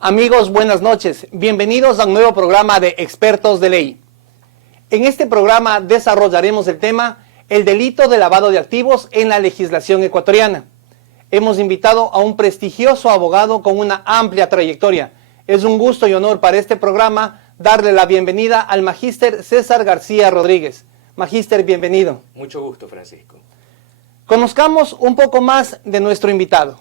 Amigos, buenas noches. Bienvenidos a un nuevo programa de Expertos de Ley. En este programa desarrollaremos el tema el delito de lavado de activos en la legislación ecuatoriana. Hemos invitado a un prestigioso abogado con una amplia trayectoria. Es un gusto y honor para este programa darle la bienvenida al magíster César García Rodríguez. Magíster, bienvenido. Mucho gusto, Francisco. Conozcamos un poco más de nuestro invitado.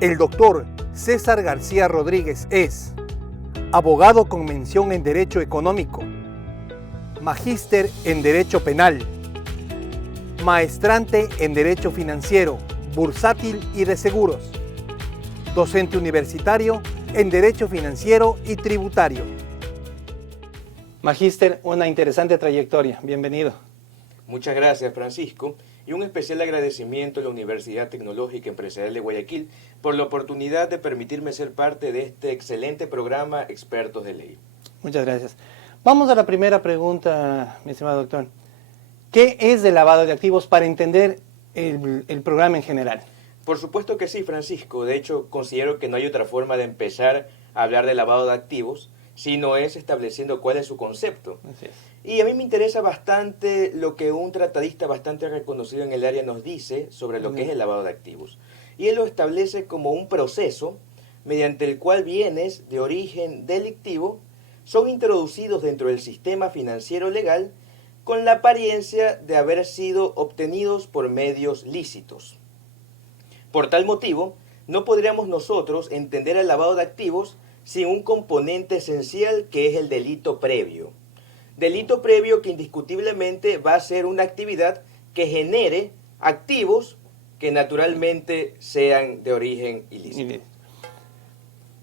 El doctor César García Rodríguez es abogado con mención en Derecho Económico, magíster en Derecho Penal, maestrante en Derecho Financiero, Bursátil y de Seguros, docente universitario en Derecho Financiero y Tributario. Magíster, una interesante trayectoria. Bienvenido. Muchas gracias, Francisco, y un especial agradecimiento a la Universidad Tecnológica Empresarial de Guayaquil por la oportunidad de permitirme ser parte de este excelente programa Expertos de Ley. Muchas gracias. Vamos a la primera pregunta, mi estimado doctor. ¿Qué es el lavado de activos para entender el programa en general? Por supuesto que sí, Francisco. De hecho, considero que no hay otra forma de empezar a hablar de lavado de activos si no es estableciendo cuál es su concepto. Así es. Y a mí me interesa bastante lo que un tratadista bastante reconocido en el área nos dice sobre lo que es el lavado de activos. Y él lo establece como un proceso mediante el cual bienes de origen delictivo son introducidos dentro del sistema financiero legal con la apariencia de haber sido obtenidos por medios lícitos. Por tal motivo, no podríamos nosotros entender el lavado de activos sin un componente esencial que es el delito previo. Delito previo que indiscutiblemente va a ser una actividad que genere activos que naturalmente sean de origen ilícito.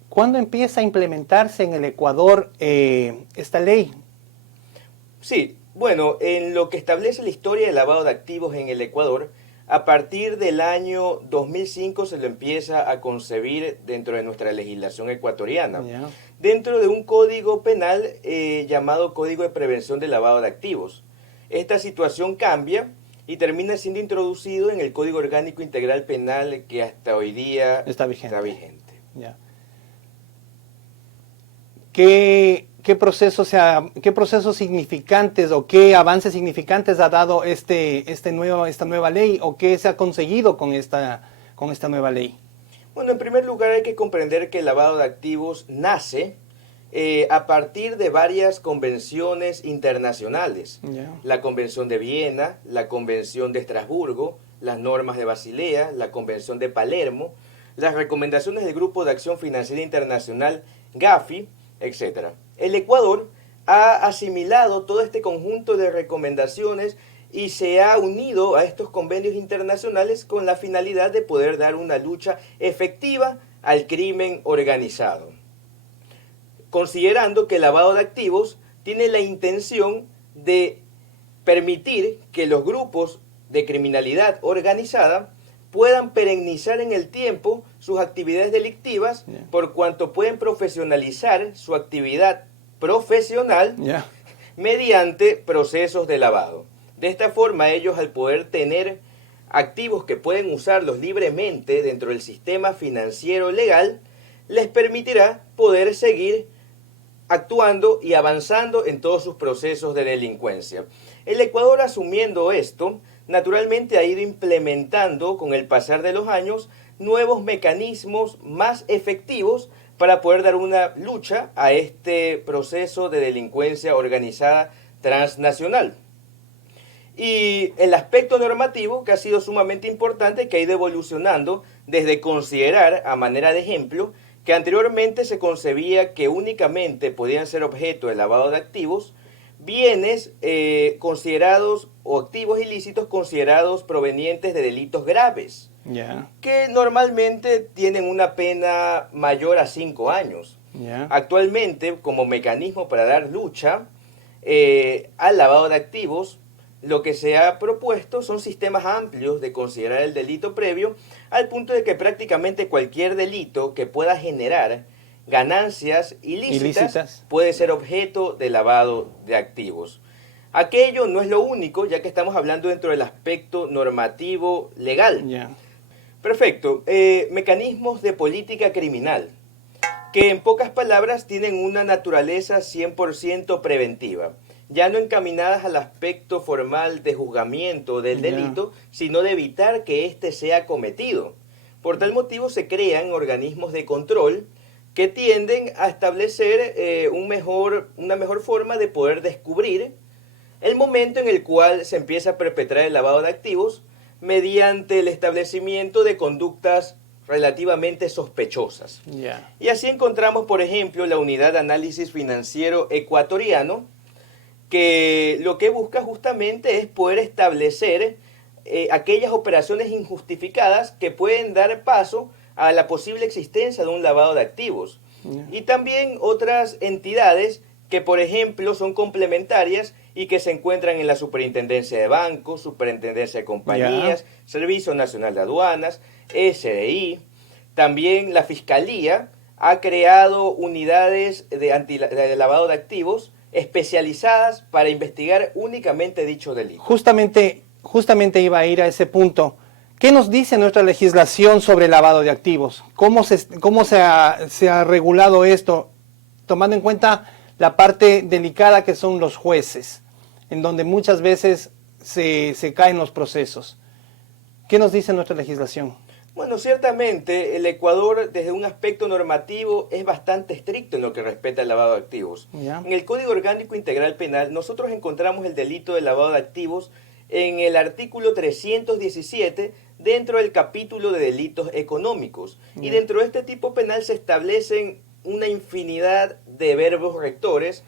¿Cuándo empieza a implementarse en el Ecuador esta ley? Sí, bueno, en lo que establece la historia del lavado de activos en el Ecuador, a partir del año 2005 se lo empieza a concebir dentro de nuestra legislación ecuatoriana, dentro de un código penal llamado Código de Prevención del Lavado de Activos. Esta situación cambia y termina siendo introducido en el Código Orgánico Integral Penal que hasta hoy día está vigente. Ya. ¿Qué procesos significantes o qué avances significantes ha dado esta nueva ley o qué se ha conseguido con esta nueva ley? Bueno, en primer lugar hay que comprender que el lavado de activos nace a partir de varias convenciones internacionales. La Convención de Viena, la Convención de Estrasburgo, las normas de Basilea, la Convención de Palermo, las recomendaciones del Grupo de Acción Financiera Internacional, GAFI, etc. El Ecuador ha asimilado todo este conjunto de recomendaciones y se ha unido a estos convenios internacionales con la finalidad de poder dar una lucha efectiva al crimen organizado. Considerando que el lavado de activos tiene la intención de permitir que los grupos de criminalidad organizada puedan perennizar en el tiempo sus actividades delictivas por cuanto pueden profesionalizar su actividad profesional mediante procesos de lavado. De esta forma ellos, al poder tener activos que pueden usarlos libremente dentro del sistema financiero legal, les permitirá poder seguir actuando y avanzando en todos sus procesos de delincuencia. El Ecuador, asumiendo esto, naturalmente ha ido implementando con el pasar de los años nuevos mecanismos más efectivos para poder dar una lucha a este proceso de delincuencia organizada transnacional. Y el aspecto normativo, que ha sido sumamente importante, que ha ido evolucionando desde considerar, a manera de ejemplo, que anteriormente se concebía que únicamente podían ser objeto de lavado de activos bienes considerados o activos ilícitos considerados provenientes de delitos graves, que normalmente tienen una pena mayor a 5 años. Actualmente, como mecanismo para dar lucha al lavado de activos, lo que se ha propuesto son sistemas amplios de considerar el delito previo, al punto de que prácticamente cualquier delito que pueda generar ganancias ilícitas puede ser objeto de lavado de activos. Aquello no es lo único, ya que estamos hablando dentro del aspecto normativo legal. Perfecto. Mecanismos de política criminal, que en pocas palabras tienen una naturaleza 100% preventiva, ya no encaminadas al aspecto formal de juzgamiento del delito, sino de evitar que éste sea cometido. Por tal motivo se crean organismos de control que tienden a establecer una mejor forma de poder descubrir el momento en el cual se empieza a perpetrar el lavado de activos mediante el establecimiento de conductas relativamente sospechosas. Y así encontramos, por ejemplo, la Unidad de Análisis Financiero Ecuatoriano, que lo que busca justamente es poder establecer aquellas operaciones injustificadas que pueden dar paso a la posible existencia de un lavado de activos. Y también otras entidades que, por ejemplo, son complementarias y que se encuentran en la Superintendencia de Bancos, Superintendencia de Compañías, Servicio Nacional de Aduanas, SDI. También la Fiscalía ha creado unidades de lavado de activos especializadas para investigar únicamente dicho delito. Justamente iba a ir a ese punto. ¿Qué nos dice nuestra legislación sobre el lavado de activos? ¿Cómo se ha regulado esto, tomando en cuenta la parte delicada que son los jueces, en donde muchas veces se caen los procesos? ¿Qué nos dice nuestra legislación? Bueno, ciertamente el Ecuador desde un aspecto normativo es bastante estricto en lo que respecta al lavado de activos. En el Código Orgánico Integral Penal nosotros encontramos el delito de lavado de activos en el artículo 317 dentro del capítulo de delitos económicos. Y dentro de este tipo penal se establecen una infinidad de verbos rectores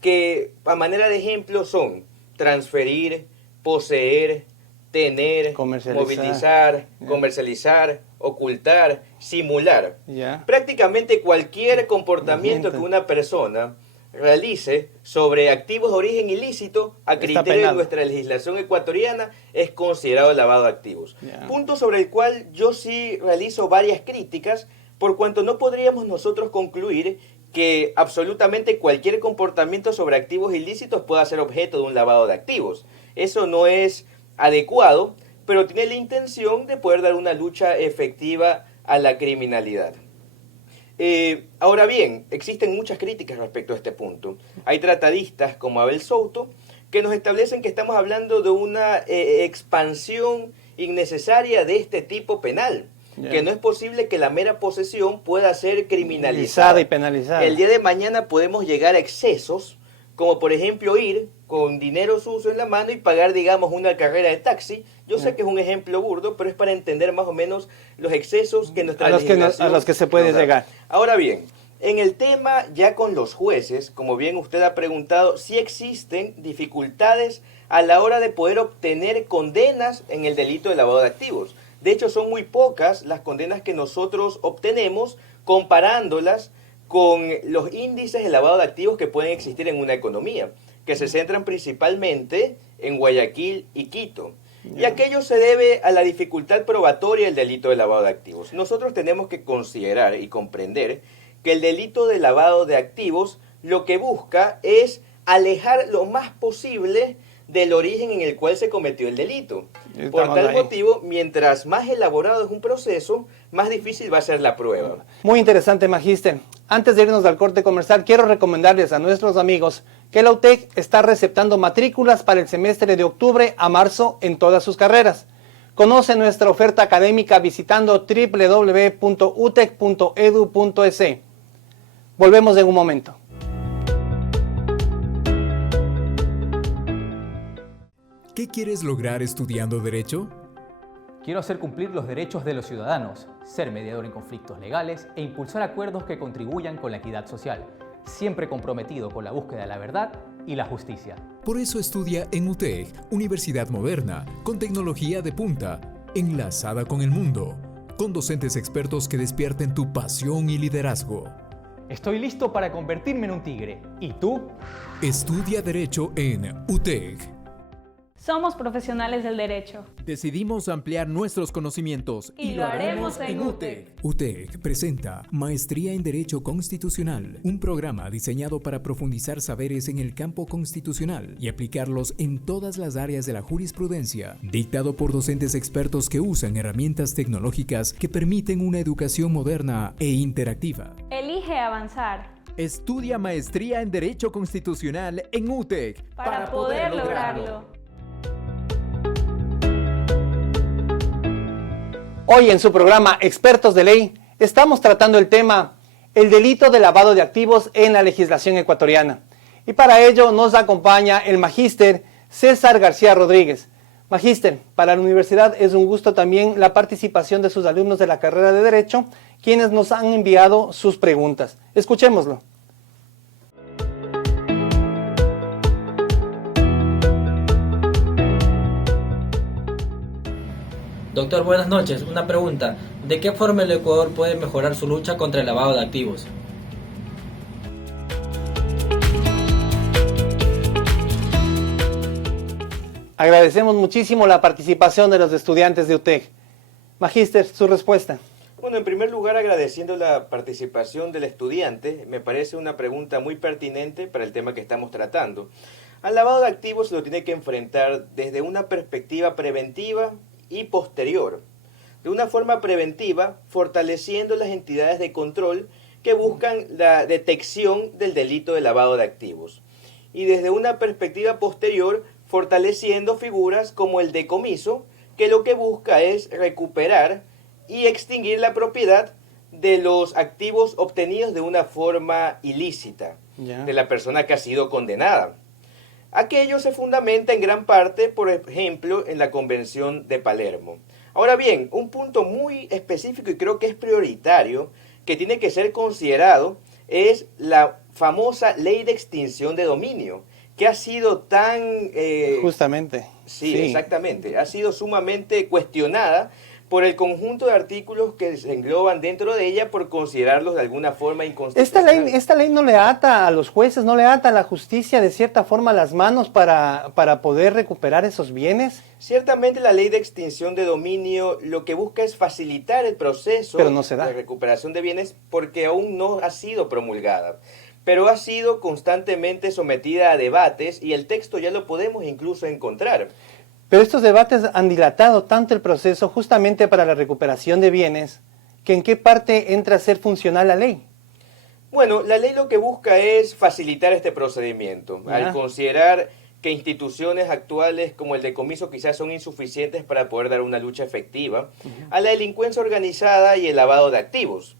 que a manera de ejemplo son transferir, poseer, tener, movilizar, comercializar, ocultar, simular. Prácticamente cualquier comportamiento que una persona realice sobre activos de origen ilícito a criterio de nuestra legislación ecuatoriana es considerado lavado de activos. Punto sobre el cual yo sí realizo varias críticas, por cuanto no podríamos nosotros concluir que absolutamente cualquier comportamiento sobre activos ilícitos pueda ser objeto de un lavado de activos. Eso no es adecuado, pero tiene la intención de poder dar una lucha efectiva a la criminalidad. Ahora bien, existen muchas críticas respecto a este punto. Hay tratadistas como Abel Souto que nos establecen que estamos hablando de una expansión innecesaria de este tipo penal, que no es posible que la mera posesión pueda ser criminalizada y penalizada. El día de mañana podemos llegar a excesos, como por ejemplo ir con dinero sucio en la mano y pagar, digamos, una carrera de taxi. Yo sé que es un ejemplo burdo, pero es para entender más o menos los excesos que nuestra legislación a los que se puede llegar. Ahora bien, en el tema ya con los jueces, como bien usted ha preguntado, sí existen dificultades a la hora de poder obtener condenas en el delito de lavado de activos. De hecho, son muy pocas las condenas que nosotros obtenemos comparándolas con los índices de lavado de activos que pueden existir en una economía, que se centran principalmente en Guayaquil y Quito. Y aquello se debe a la dificultad probatoria del delito de lavado de activos. Nosotros tenemos que considerar y comprender que el delito de lavado de activos lo que busca es alejar lo más posible del origen en el cual se cometió el delito. Por tal motivo, mientras más elaborado es un proceso, más difícil va a ser la prueba. Muy interesante, Magíster. Antes de irnos al corte comercial, quiero recomendarles a nuestros amigos que la UTEC está receptando matrículas para el semestre de octubre a marzo en todas sus carreras. Conoce nuestra oferta académica visitando www.utec.edu.es. Volvemos en un momento. ¿Qué quieres lograr estudiando Derecho? Quiero hacer cumplir los derechos de los ciudadanos, ser mediador en conflictos legales e impulsar acuerdos que contribuyan con la equidad social, siempre comprometido con la búsqueda de la verdad y la justicia. Por eso estudia en UTEC, Universidad Moderna, con tecnología de punta, enlazada con el mundo, con docentes expertos que despierten tu pasión y liderazgo. Estoy listo para convertirme en un tigre. ¿Y tú? Estudia Derecho en UTEC. Somos profesionales del derecho. Decidimos ampliar nuestros conocimientos Y lo haremos en UTEC. UTEC presenta Maestría en Derecho Constitucional, un programa diseñado para profundizar saberes en el campo constitucional y aplicarlos en todas las áreas de la jurisprudencia, dictado por docentes expertos que usan herramientas tecnológicas que permiten una educación moderna e interactiva. Elige avanzar Estudia Maestría en Derecho Constitucional en UTEC para poder lograrlo. Hoy en su programa Expertos de Ley estamos tratando el tema el delito de lavado de activos en la legislación ecuatoriana. Y para ello nos acompaña el magíster César García Rodríguez. Magíster, para la universidad es un gusto también la participación de sus alumnos de la carrera de Derecho, quienes nos han enviado sus preguntas. Escuchémoslo. Doctor, buenas noches. Una pregunta. ¿De qué forma el Ecuador puede mejorar su lucha contra el lavado de activos? Agradecemos muchísimo la participación de los estudiantes de UTEC. Magíster, su respuesta. Bueno, en primer lugar, agradeciendo la participación del estudiante, me parece una pregunta muy pertinente para el tema que estamos tratando. Al lavado de activos se lo tiene que enfrentar desde una perspectiva preventiva y posterior. De una forma preventiva, fortaleciendo las entidades de control que buscan la detección del delito de lavado de activos. Y desde una perspectiva posterior, fortaleciendo figuras como el decomiso, que lo que busca es recuperar y extinguir la propiedad de los activos obtenidos de una forma ilícita, de la persona que ha sido condenada. Aquello se fundamenta en gran parte, por ejemplo, en la Convención de Palermo. Ahora bien, un punto muy específico y creo que es prioritario, que tiene que ser considerado, es la famosa Ley de Extinción de Dominio, que ha sido tan... Justamente. Sí, exactamente. Ha sido sumamente cuestionada por el conjunto de artículos que se engloban dentro de ella por considerarlos de alguna forma inconstitucionales. Esta ley no le ata a los jueces, no le ata a la justicia de cierta forma las manos para poder recuperar esos bienes. Ciertamente la ley de extinción de dominio lo que busca es facilitar el proceso de recuperación de bienes porque aún no ha sido promulgada, pero ha sido constantemente sometida a debates y el texto ya lo podemos incluso encontrar. Pero estos debates han dilatado tanto el proceso justamente para la recuperación de bienes, que ¿en qué parte entra a ser funcional la ley? Bueno, la ley lo que busca es facilitar este procedimiento, al considerar que instituciones actuales como el decomiso quizás son insuficientes para poder dar una lucha efectiva a la delincuencia organizada y el lavado de activos.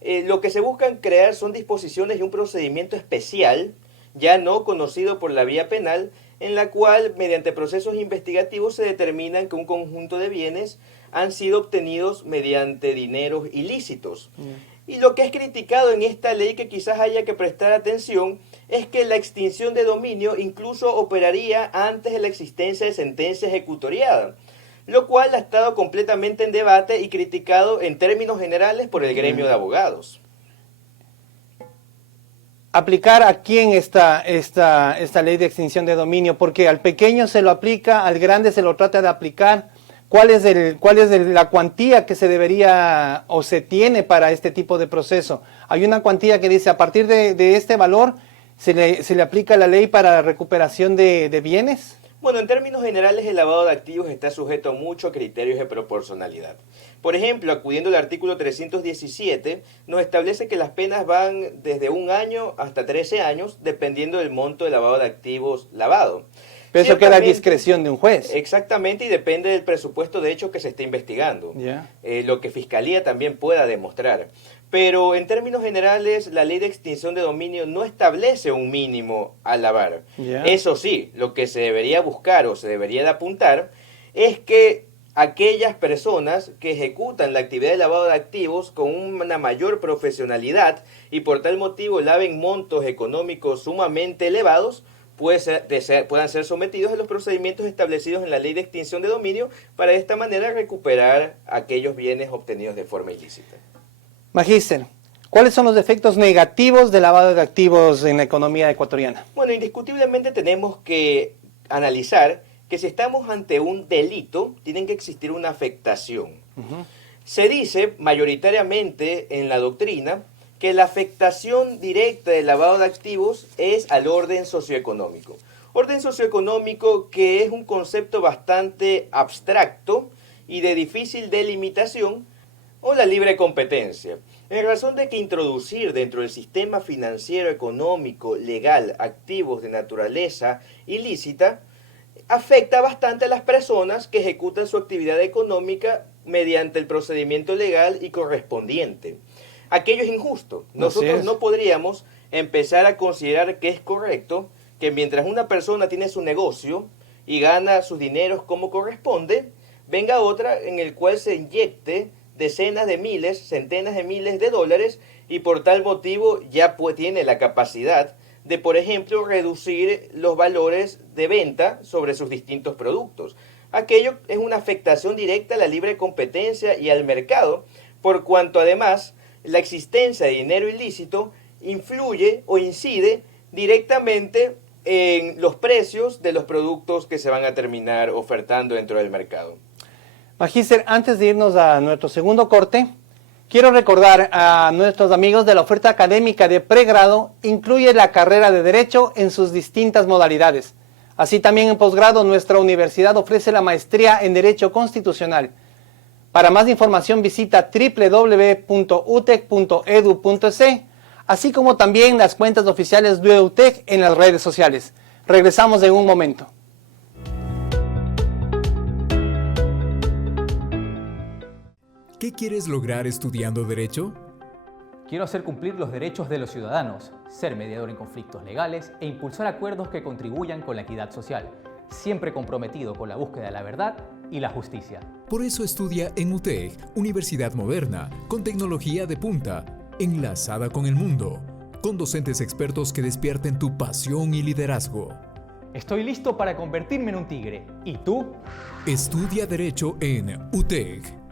Lo que se buscan crear son disposiciones y un procedimiento especial, ya no conocido por la vía penal, en la cual, mediante procesos investigativos, se determinan que un conjunto de bienes han sido obtenidos mediante dineros ilícitos. Y lo que es criticado en esta ley, que quizás haya que prestar atención, es que la extinción de dominio incluso operaría antes de la existencia de sentencia ejecutoriada, lo cual ha estado completamente en debate y criticado en términos generales por el gremio de abogados. ¿Aplicar a quién esta ley de extinción de dominio? Porque al pequeño se lo aplica, al grande se lo trata de aplicar. ¿Cuál es la cuantía que se debería o se tiene para este tipo de proceso? Hay una cuantía que dice, a partir de este valor, ¿se le aplica la ley para la recuperación de bienes? Bueno, en términos generales, el lavado de activos está sujeto a muchos criterios de proporcionalidad. Por ejemplo, acudiendo al artículo 317, nos establece que las penas van desde 1 año hasta 13 años, dependiendo del monto de lavado de activos lavado. Pero eso queda a discreción de un juez. Exactamente, y depende del presupuesto de hecho que se esté investigando. Lo que Fiscalía también pueda demostrar. Pero en términos generales, la ley de extinción de dominio no establece un mínimo al lavar. Eso sí, lo que se debería buscar o se debería de apuntar es que aquellas personas que ejecutan la actividad de lavado de activos con una mayor profesionalidad y por tal motivo laven montos económicos sumamente elevados, puedan ser sometidos a los procedimientos establecidos en la ley de extinción de dominio para de esta manera recuperar aquellos bienes obtenidos de forma ilícita. Magíster, ¿cuáles son los efectos negativos del lavado de activos en la economía ecuatoriana? Bueno, indiscutiblemente tenemos que analizar que que si estamos ante un delito, tiene que existir una afectación. Se dice mayoritariamente en la doctrina que la afectación directa del lavado de activos es al orden socioeconómico. Orden socioeconómico que es un concepto bastante abstracto y de difícil delimitación, o la libre competencia. En razón de que introducir dentro del sistema financiero, económico, legal, activos de naturaleza ilícita, afecta bastante a las personas que ejecutan su actividad económica mediante el procedimiento legal y correspondiente. Aquello es injusto. Nosotros no podríamos empezar a considerar que es correcto que mientras una persona tiene su negocio y gana sus dineros como corresponde, venga otra en el cual se inyecte decenas de miles, centenas de miles de dólares y por tal motivo ya tiene la capacidad de, por ejemplo, reducir los valores de venta sobre sus distintos productos. Aquello es una afectación directa a la libre competencia y al mercado, por cuanto además la existencia de dinero ilícito influye o incide directamente en los precios de los productos que se van a terminar ofertando dentro del mercado. Magíster, antes de irnos a nuestro segundo corte, quiero recordar a nuestros amigos de la oferta académica de pregrado, incluye la carrera de Derecho en sus distintas modalidades. Así también en posgrado, nuestra universidad ofrece la maestría en Derecho Constitucional. Para más información visita www.utec.edu.es, así como también las cuentas oficiales de UTEC en las redes sociales. Regresamos en un momento. ¿Qué quieres lograr estudiando Derecho? Quiero hacer cumplir los derechos de los ciudadanos, ser mediador en conflictos legales e impulsar acuerdos que contribuyan con la equidad social, siempre comprometido con la búsqueda de la verdad y la justicia. Por eso estudia en UTEC, Universidad Moderna, con tecnología de punta, enlazada con el mundo, con docentes expertos que despierten tu pasión y liderazgo. Estoy listo para convertirme en un tigre. ¿Y tú? Estudia Derecho en UTEC.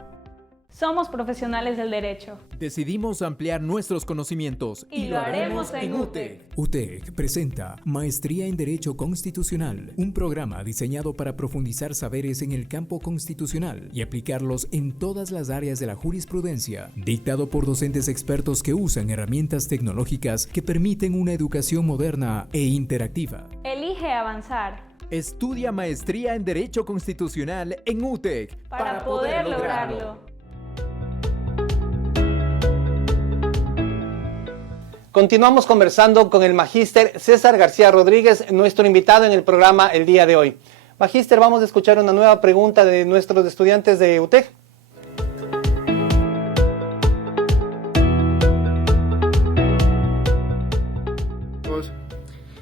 Somos profesionales del derecho. Decidimos ampliar nuestros conocimientos Y lo haremos en UTEC. UTEC presenta Maestría en Derecho Constitucional, un programa diseñado para profundizar saberes en el campo constitucional y aplicarlos en todas las áreas de la jurisprudencia, dictado por docentes expertos que usan herramientas tecnológicas que permiten una educación moderna e interactiva. Elige avanzar Estudia Maestría en Derecho Constitucional en UTEC para poder lograrlo. Continuamos conversando con el magíster César García Rodríguez, nuestro invitado en el programa el día de hoy. Magíster, vamos a escuchar una nueva pregunta de nuestros estudiantes de UTEC.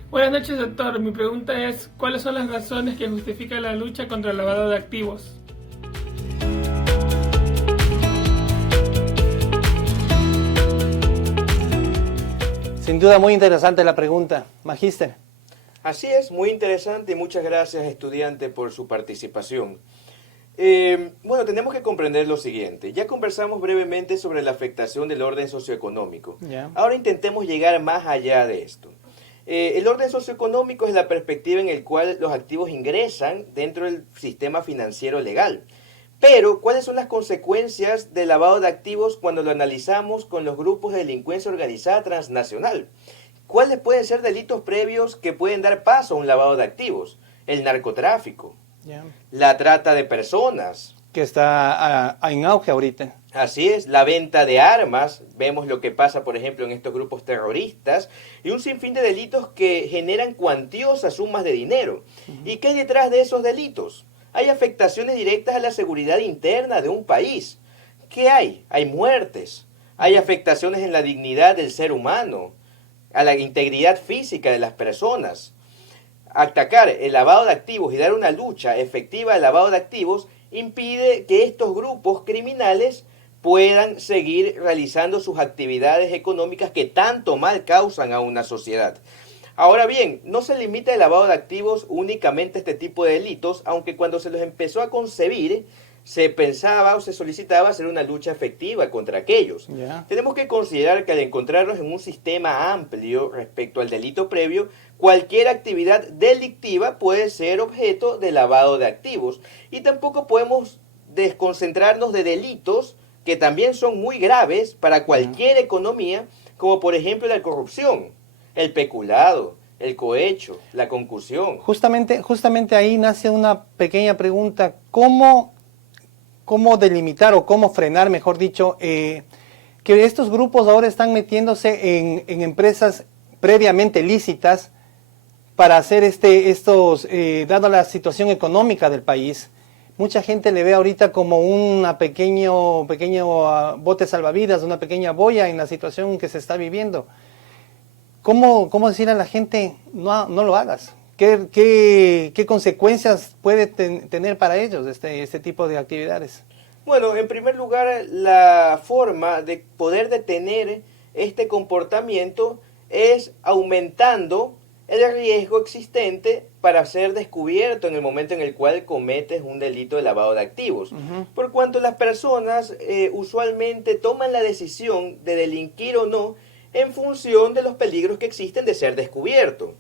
Buenas noches, doctor. Mi pregunta es, ¿cuáles son las razones que justifican la lucha contra el lavado de activos? Sin duda muy interesante la pregunta, magíster. Así es, muy interesante y muchas gracias, estudiante, por su participación. Bueno, tenemos que comprender lo siguiente. Ya conversamos brevemente sobre la afectación del orden socioeconómico. Ahora intentemos llegar más allá de esto. El orden socioeconómico es la perspectiva en la cual los activos ingresan dentro del sistema financiero legal. Pero, ¿cuáles son las consecuencias del lavado de activos cuando lo analizamos con los grupos de delincuencia organizada transnacional? ¿Cuáles pueden ser delitos previos que pueden dar paso a un lavado de activos? El narcotráfico, la trata de personas. Que está en auge ahorita. Así es, la venta de armas, vemos lo que pasa, por ejemplo, en estos grupos terroristas, y un sinfín de delitos que generan cuantiosas sumas de dinero. ¿Y qué hay detrás de esos delitos? Hay afectaciones directas a la seguridad interna de un país. ¿Qué hay? Hay muertes, hay afectaciones en la dignidad del ser humano, a la integridad física de las personas. Atacar el lavado de activos y dar una lucha efectiva al lavado de activos impide que estos grupos criminales puedan seguir realizando sus actividades económicas que tanto mal causan a una sociedad. Ahora bien, no se limita el lavado de activos únicamente a este tipo de delitos, aunque cuando se los empezó a concebir se pensaba o se solicitaba hacer una lucha efectiva contra aquellos. Ya. Tenemos que considerar que al encontrarnos en un sistema amplio respecto al delito previo, cualquier actividad delictiva puede ser objeto de lavado de activos. Y tampoco podemos desconcentrarnos de delitos que también son muy graves para cualquier economía, como por ejemplo la corrupción, el peculado, el cohecho, la concusión. Justamente ahí nace una pequeña pregunta. ¿Cómo delimitar o cómo frenar, mejor dicho, que estos grupos ahora están metiéndose en empresas previamente lícitas para hacer dada la situación económica del país? Mucha gente le ve ahorita como una pequeño bote salvavidas, una pequeña boya en la situación que se está viviendo. ¿Cómo decirle a la gente, no lo hagas? ¿Qué consecuencias puede tener para ellos este tipo de actividades? Bueno, en primer lugar, la forma de poder detener este comportamiento es aumentando el riesgo existente para ser descubierto en el momento en el cual cometes un delito de lavado de activos. Por cuanto las personas usualmente toman la decisión de delinquir o no en función de los peligros que existen de ser descubierto.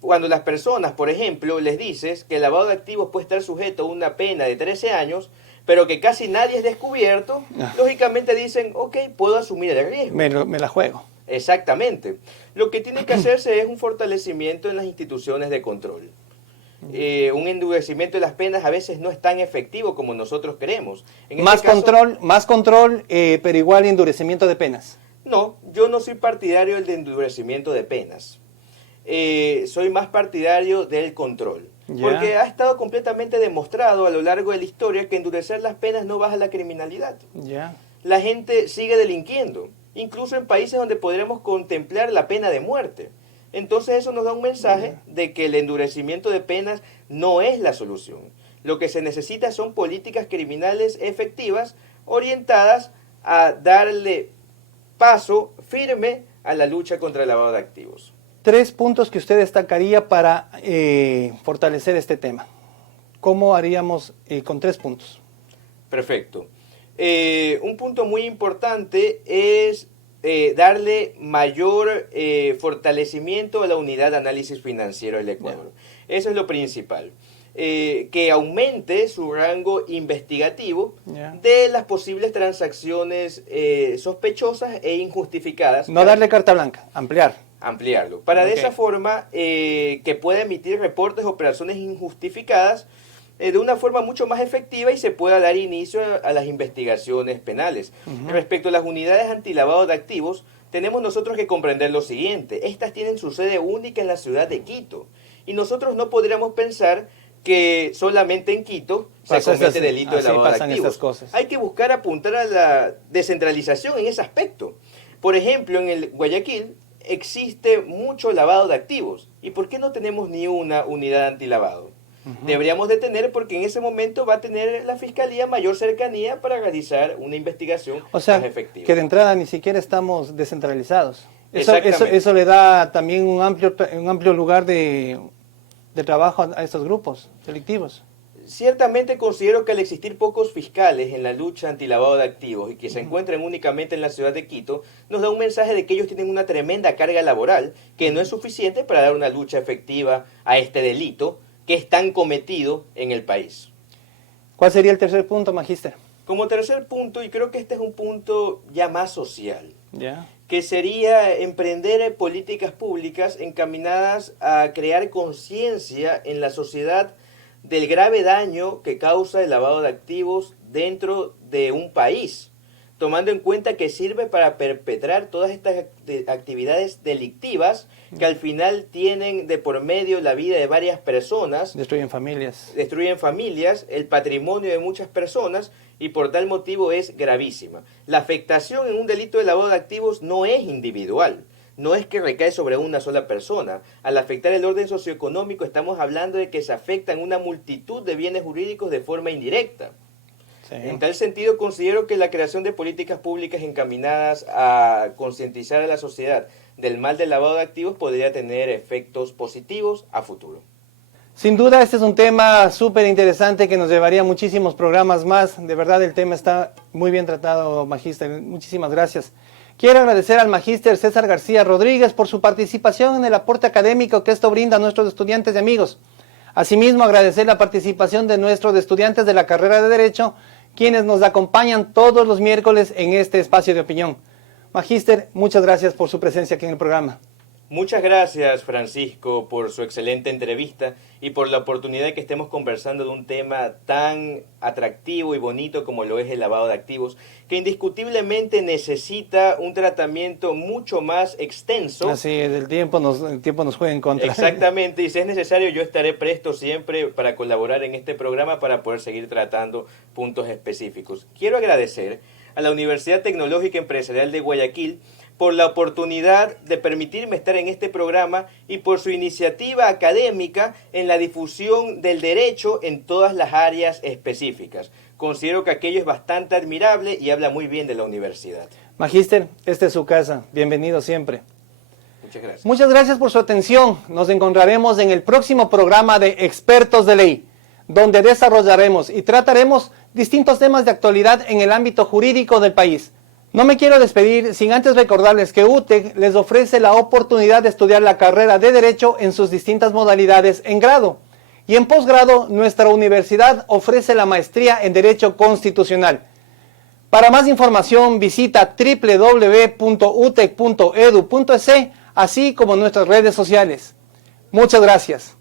Cuando las personas, por ejemplo, les dices que el lavado de activos puede estar sujeto a una pena de 13 años, pero que casi nadie es descubierto, lógicamente dicen, ok, puedo asumir el riesgo. Me la juego. Exactamente. Lo que tiene que hacerse es un fortalecimiento en las instituciones de control. Un endurecimiento de las penas a veces no es tan efectivo como nosotros queremos. Más control, pero igual endurecimiento de penas. No, yo no soy partidario del endurecimiento de penas. Soy más partidario del control. Porque ha estado completamente demostrado a lo largo de la historia que endurecer las penas no baja la criminalidad. La gente sigue delinquiendo, incluso en países donde podríamos contemplar la pena de muerte. Entonces eso nos da un mensaje de que el endurecimiento de penas no es la solución. Lo que se necesita son políticas criminales efectivas orientadas a darle paso firme a la lucha contra el lavado de activos. 3 puntos que usted destacaría para fortalecer este tema. ¿Cómo haríamos con 3 puntos? Perfecto. Un punto muy importante es darle mayor fortalecimiento a la unidad de análisis financiero del Ecuador. Eso es lo principal. Que aumente su rango investigativo de las posibles transacciones sospechosas e injustificadas. No darle carta blanca, ampliarlo. Para de esa forma que pueda emitir reportes o operaciones injustificadas de una forma mucho más efectiva y se pueda dar inicio a las investigaciones penales. Respecto a las unidades antilavado de activos, tenemos nosotros que comprender lo siguiente. Estas tienen su sede única en la ciudad de Quito y nosotros no podríamos pensar que solamente en Quito se comete delito de lavado de activos. Hay que buscar apuntar a la descentralización en ese aspecto. Por ejemplo, en el Guayaquil existe mucho lavado de activos. ¿Y por qué no tenemos ni una unidad antilavado? Deberíamos de tener, porque en ese momento va a tener la Fiscalía mayor cercanía para realizar una investigación más efectiva. Que de entrada ni siquiera estamos descentralizados. Eso le da también un amplio lugar de trabajo a estos grupos delictivos. Ciertamente considero que al existir pocos fiscales en la lucha antilavado de activos y que se encuentran únicamente en la ciudad de Quito, nos da un mensaje de que ellos tienen una tremenda carga laboral que no es suficiente para dar una lucha efectiva a este delito que es tan cometido en el país. ¿Cuál sería el tercer punto, magíster? Como tercer punto, y creo que este es un punto ya más social, que sería emprender políticas públicas encaminadas a crear conciencia en la sociedad del grave daño que causa el lavado de activos dentro de un país, tomando en cuenta que sirve para perpetrar todas estas actividades delictivas que al final tienen de por medio la vida de varias personas. Destruyen familias, el patrimonio de muchas personas y por tal motivo es gravísima. La afectación en un delito de lavado de activos no es individual. No es que recae sobre una sola persona. Al afectar el orden socioeconómico estamos hablando de que se afectan una multitud de bienes jurídicos de forma indirecta. En tal sentido, considero que la creación de políticas públicas encaminadas a concientizar a la sociedad del mal del lavado de activos podría tener efectos positivos a futuro. Sin duda este es un tema súper interesante que nos llevaría a muchísimos programas más. De verdad el tema está muy bien tratado, Magíster. Muchísimas gracias. Quiero agradecer al Magíster César García Rodríguez por su participación en el aporte académico que esto brinda a nuestros estudiantes y amigos. Asimismo, agradecer la participación de nuestros estudiantes de la carrera de Derecho, quienes nos acompañan todos los miércoles en este espacio de opinión. Magíster, muchas gracias por su presencia aquí en el programa. Muchas gracias, Francisco, por su excelente entrevista y por la oportunidad de que estemos conversando de un tema tan atractivo y bonito como lo es el lavado de activos, que indiscutiblemente necesita un tratamiento mucho más extenso. Así, el tiempo nos juega en contra. Exactamente, y si es necesario yo estaré presto siempre para colaborar en este programa para poder seguir tratando puntos específicos. Quiero agradecer a la Universidad Tecnológica Empresarial de Guayaquil por la oportunidad de permitirme estar en este programa y por su iniciativa académica en la difusión del derecho en todas las áreas específicas. Considero que aquello es bastante admirable y habla muy bien de la universidad. Magíster, esta es su casa. Bienvenido siempre. Muchas gracias. Muchas gracias por su atención. Nos encontraremos en el próximo programa de Expertos de Ley, donde desarrollaremos y trataremos distintos temas de actualidad en el ámbito jurídico del país. No me quiero despedir sin antes recordarles que UTEC les ofrece la oportunidad de estudiar la carrera de Derecho en sus distintas modalidades en grado. Y en posgrado, nuestra universidad ofrece la maestría en Derecho Constitucional. Para más información, visita www.utec.edu.es, así como nuestras redes sociales. Muchas gracias.